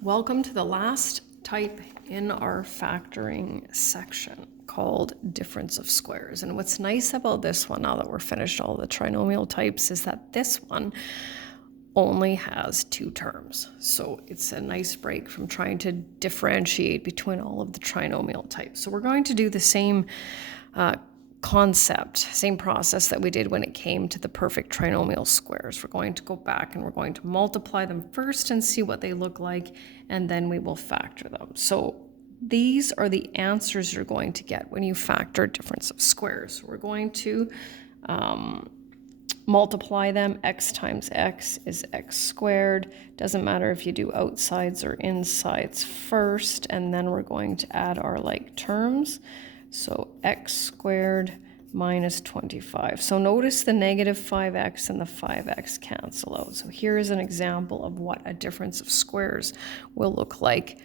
Welcome to the last type in our factoring section called difference of squares. And what's nice about this one, now that we're finished all the trinomial types, is that this one only has two terms. So it's a nice break from trying to differentiate between all of the trinomial types. So we're going to do the same concept, same process that we did when it came to the perfect trinomial squares. We're going to go back and we're going to multiply them first and see what they look like, and then we will factor them. So these are the answers you're going to get when you factor difference of squares. We're going to multiply them. X times x is x squared. Doesn't matter if you do outsides or insides first, and then we're going to add our like terms. So x squared minus 25. So notice the negative 5x and the 5x cancel out. So here is an example of what a difference of squares will look like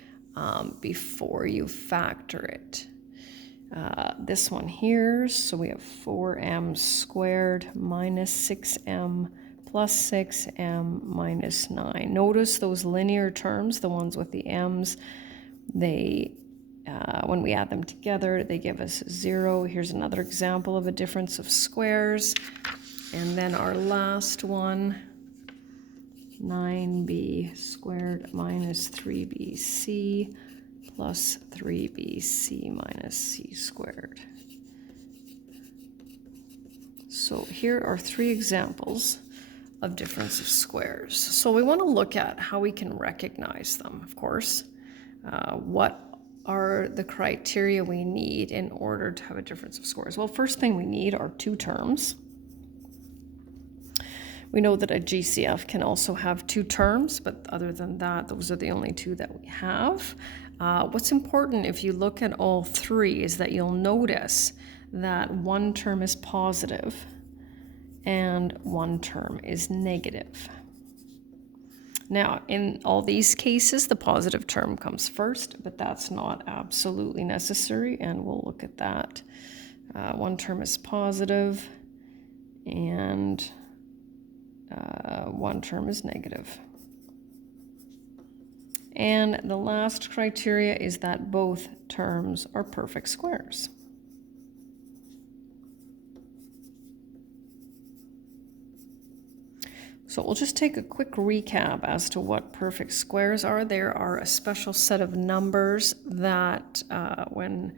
before you factor it. This one here, so we have 4m squared minus 6m plus 6m minus 9. Notice those linear terms, the ones with the m's, they when we add them together, they give us 0. Here's another example of a difference of squares. And then our last one, 9b squared minus 3bc plus 3bc minus c squared. So here are three examples of difference of squares. So we want to look at how we can recognize them, of course. What are the criteria we need in order to have a difference of squares? Well, first thing we need are two terms. We know that a GCF can also have two terms, but other than that, those are the only two that we have. What's important if you look at all three is that you'll notice that one term is positive and one term is negative. Now, in all these cases, the positive term comes first, but that's not absolutely necessary, and we'll look at that. One term is positive, and one term is negative. And the last criteria is that both terms are perfect squares. So we'll just take a quick recap as to what perfect squares are. There are a special set of numbers that when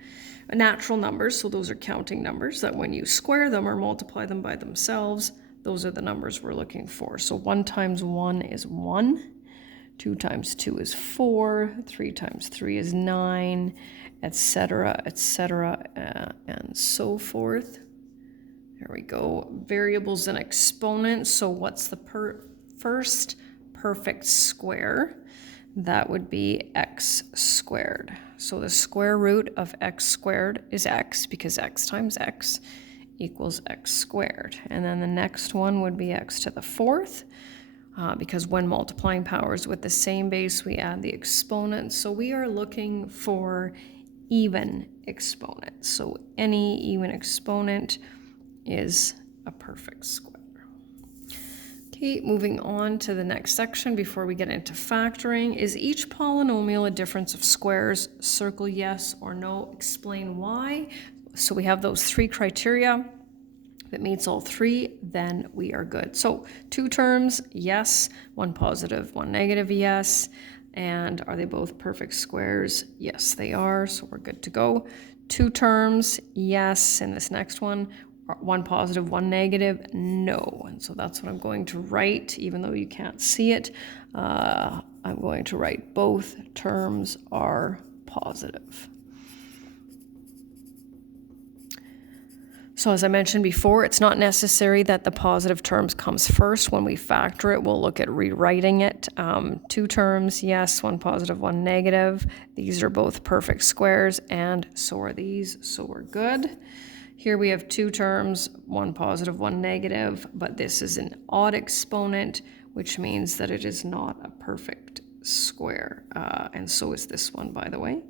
natural numbers, so those are counting numbers, that when you square them or multiply them by themselves, those are the numbers we're looking for. So 1 times 1 is 1, 2 times 2 is 4, 3 times 3 is 9, etc., and so forth. There we go. Variables and exponents. So what's the first perfect square? That would be x squared. So the square root of x squared is x, because x times x equals x squared. And then the next one would be x to the fourth, because when multiplying powers with the same base, we add the exponent. So we are looking for even exponents. So any even exponent is a perfect square. Okay, moving on to the next section before we get into factoring. Is each polynomial a difference of squares? Circle yes or no. Explain why. So we have those three criteria. If it meets all three, then we are good. So two terms, yes. One positive, one negative, yes. And are they both perfect squares? Yes, they are. So we're good to go. Two terms, yes. And this next one, one positive, one negative, no. And so that's what I'm going to write, even though you can't see it. I'm going to write both terms are positive. So as I mentioned before, it's not necessary that the positive terms comes first. When we factor it, we'll look at rewriting it. Two terms, yes, one positive, one negative. These are both perfect squares, and so are these, so we're good. Here we have two terms, one positive, one negative, but this is an odd exponent, which means that it is not a perfect square. And so is this one, by the way.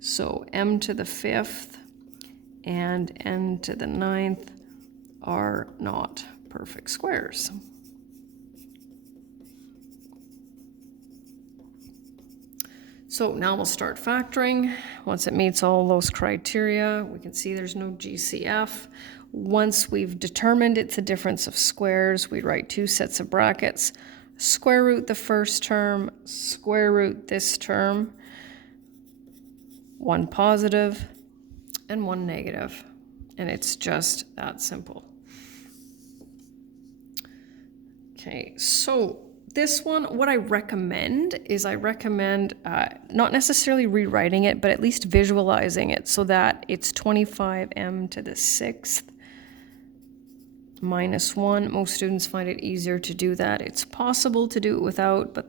So m to the fifth and n to the ninth are not perfect squares. So now we'll start factoring. Once it meets all those criteria, we can see there's no GCF. Once we've determined it's a difference of squares, we write two sets of brackets, square root the first term, square root this term, one positive and one negative. And it's just that simple. Okay, so this one, what I recommend is not necessarily rewriting it, but at least visualizing it so that it's 25m to the 6th minus 1. Most students find it easier to do that. It's possible to do it without, but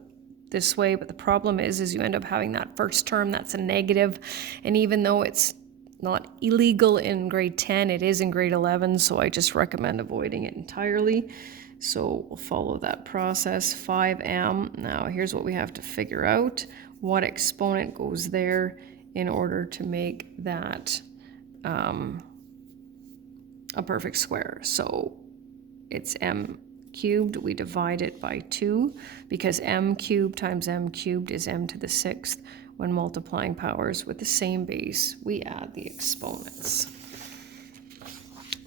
this way, but the problem is you end up having that first term that's a negative, and even though it's not illegal in grade 10, it is in grade 11, so I just recommend avoiding it entirely. So we'll follow that process, 5m. Now here's what we have to figure out. What exponent goes there in order to make that a perfect square? So it's m cubed. We divide it by 2 because m cubed times m cubed is m to the 6th. When multiplying powers with the same base, we add the exponents.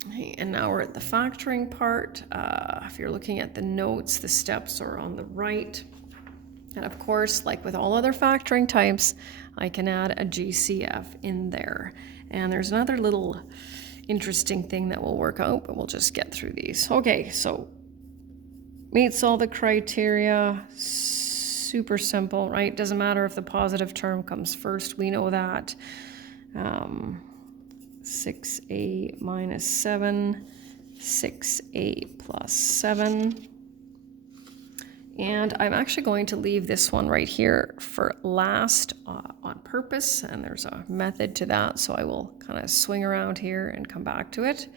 Okay, and now we're at the factoring part. If you're looking at the notes, the steps are on the right. And of course, like with all other factoring types, I can add a GCF in there. And there's another little interesting thing that will work out, but we'll just get through these. Okay, so meets all the criteria, super simple, right? Doesn't matter if the positive term comes first, we know that. 6a minus 7, 6a plus 7. And I'm actually going to leave this one right here for last on purpose, and there's a method to that, so I will kind of swing around here and come back to it.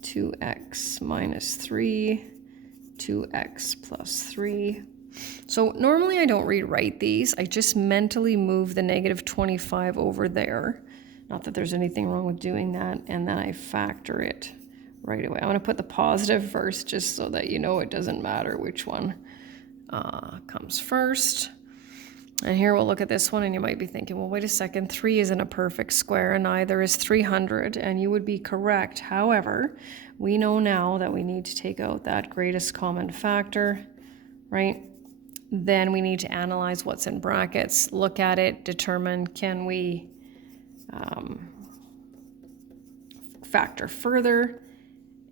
2x minus 3, 2x plus 3. So normally I don't rewrite these. I just mentally move the negative 25 over there. Not that there's anything wrong with doing that. And then I factor it right away. I'm going to put the positive first just so that you know it doesn't matter which one comes first. And here we'll look at this one and you might be thinking, well, wait a second, 3 isn't a perfect square and neither is 300. And you would be correct. However, we know now that we need to take out that greatest common factor, right? Then we need to analyze what's in brackets, look at it, determine can we factor further,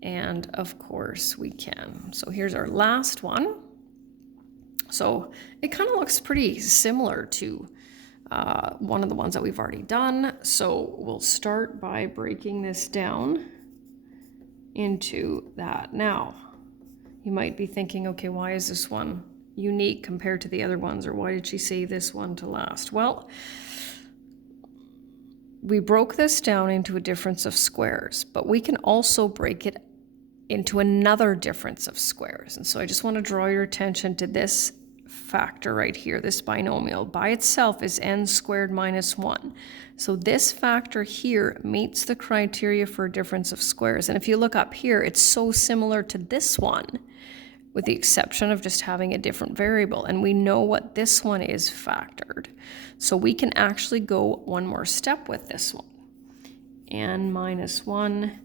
and of course we can. So here's our last one. So it kind of looks pretty similar to one of the ones that we've already done. So we'll start by breaking this down into that. Now, you might be thinking, okay, why is this one unique compared to the other ones, or why did she say this one to last? Well, we broke this down into a difference of squares, but we can also break it into another difference of squares. And so I just want to draw your attention to this factor right here. This binomial by itself is n squared minus 1. So this factor here meets the criteria for a difference of squares. And if you look up here, it's so similar to this one, with the exception of just having a different variable. And we know what this one is factored. So we can actually go one more step with this one. N minus 1,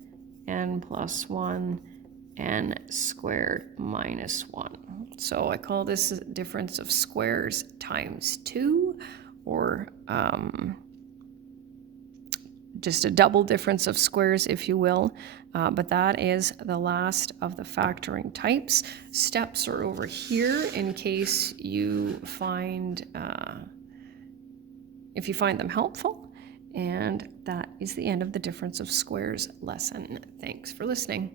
n plus 1, n squared minus 1. So I call this a difference of squares times 2, or just a double difference of squares, if you will. But that is the last of the factoring types. Steps are over here in case you find, if you find them helpful. And that is the end of the difference of squares lesson. Thanks for listening.